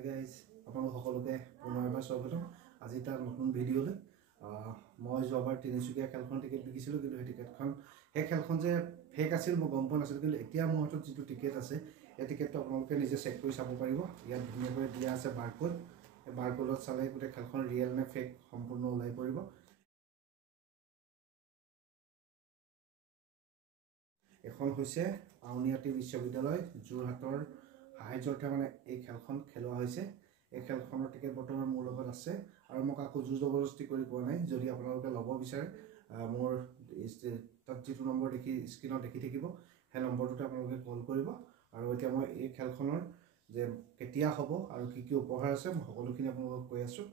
Hi guys, আপোনালোক সকলোকে পুনৰ এবাৰ স্বাগতম। আজি এটা নতুন ভিডিঅ'লৈ মই যোৱাবাৰ তিনিচুকীয়া খেলখন টিকেট বিকিছিলোঁ, কিন্তু সেই খেলখন যে ফেক আছিল মই গম পোৱা নাছিলোঁ, কিন্তু এতিয়া মোৰ হাতত যিটো টিকেট আছে এই টিকেটটো আপোনালোকে নিজে চেক কৰি চাব পাৰিব। ইয়াত ধুনীয়াকৈ দিয়া আছে বাৰকোড। এই বাৰকোডত চালে গোটেই খেলখন ৰিয়েল নে ফেক সম্পূৰ্ণ ওলাই পৰিব। এখন হৈছে আউনীআটী বিশ্ববিদ্যালয় যোৰহাটৰ সাহায্যাৰ্থে মানে এই খেলখন খেলোৱা হৈছে। এই খেলখনৰ টিকেট বৰ্তমান মোৰ লগত আছে আৰু মই কাকো জোৰ জবৰদস্তি কৰি পোৱা নাই। যদি আপোনালোকে ল'ব বিচাৰে মোৰ তাত যিটো নম্বৰ স্ক্ৰীনত দেখি থাকিব সেই নম্বৰটোতে আপোনালোকে কল কৰিব। আৰু এতিয়া মই এই খেলখনৰ যে কেতিয়া হ'ব আৰু কি কি উপহাৰ আছে মই সকলোখিনি আপোনালোকক কৈ আছোঁ।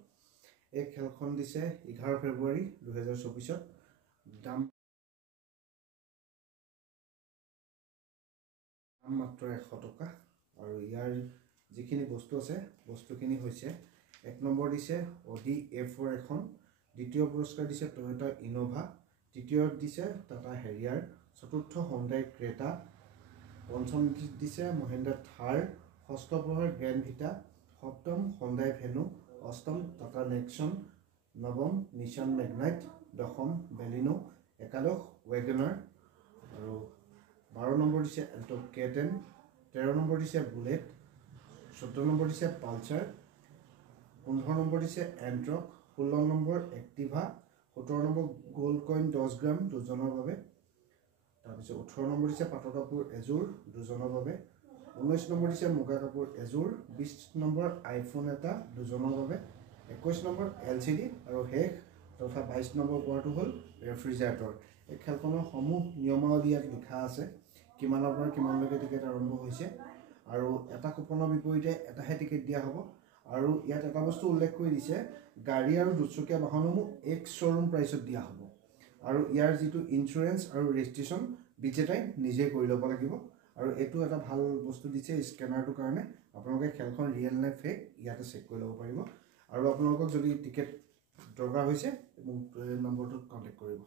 এই খেলখন দিছে 11 ফেব্ৰুৱাৰী 2024। দাম মাত্ৰ 100 টকা। আৰু ইয়াৰ যিখিনি বস্তু আছে বস্তুখিনি হৈছে 1 নম্বৰ দিছে অডি A4 এখন, দ্বিতীয় পুৰস্কাৰ দিছে টয়োটা ইনোভা, তৃতীয়ত দিছে টাটা হেৰিয়াৰ, চতুৰ্থ হোণ্ডাই ক্ৰেটা, পঞ্চম দিছে মহিন্দ্ৰা থাৰ, ষষ্ঠ প্ৰহাৰ গ্ৰেণ্ড ভিটা, সপ্তম হোণ্ডাই ভেনু, অষ্টম টাটা নেক্সন, নৱম নিছান মেগনাইট, দশম বেলিনো, একাদশ ৱেগনাৰ, আৰু 12 নম্বৰ দিছে এল্টো K10, 13 নম্বৰ দিছে বুলেট, 14 নম্বৰ দিছে পালচাৰ, 15 নম্বৰ দিছে Ntorq, 16 number Activa, 17 number gold coin 10 গ্ৰাম দুজনৰ বাবে, তাৰপিছত 18 নম্বৰ দিছে পাটৰ কাপোৰ এযোৰ দুজনৰ বাবে, 19 নম্বৰ দিছে মুগা কাপোৰ এযোৰ, 20 নম্বৰ আইফোন এটা দুজনৰ বাবে, 21 নম্বৰ LCD আৰু শেষ তথা 22 নম্বৰ পোৱাটো হ'ল ৰেফ্ৰিজাৰেটৰ। এই খেলখনৰ সমূহ নিয়মাৱলী ইয়াত লিখা আছে, কিমানৰ পৰা কিমানলৈকে টিকেট আৰম্ভ হৈছে, আৰু এটা কুপনৰ বিপৰীতে এটাহে টিকেট দিয়া হ'ব। আৰু ইয়াত এটা বস্তু উল্লেখ কৰি দিছে, গাড়ী আৰু দুচকীয়া বাহনসমূহ এক্স শ্ব'ৰুম প্ৰাইচত দিয়া হ'ব। আৰু ইয়াৰ যিটো ইঞ্চুৰেঞ্চ আৰু ৰেজিষ্ট্ৰেশ্যন বিজেতাই নিজে কৰি ল'ব লাগিব। আৰু এইটো এটা ভাল বস্তু দিছে স্কেনাৰটোৰ কাৰণে, আপোনালোকে খেলখন ৰিয়েল নে ফেক ইয়াতে চেক কৰি ল'ব পাৰিব। আৰু আপোনালোকক যদি টিকেট দৰকাৰ হৈছে মোক নম্বৰটোত কণ্টেক্ট কৰিব।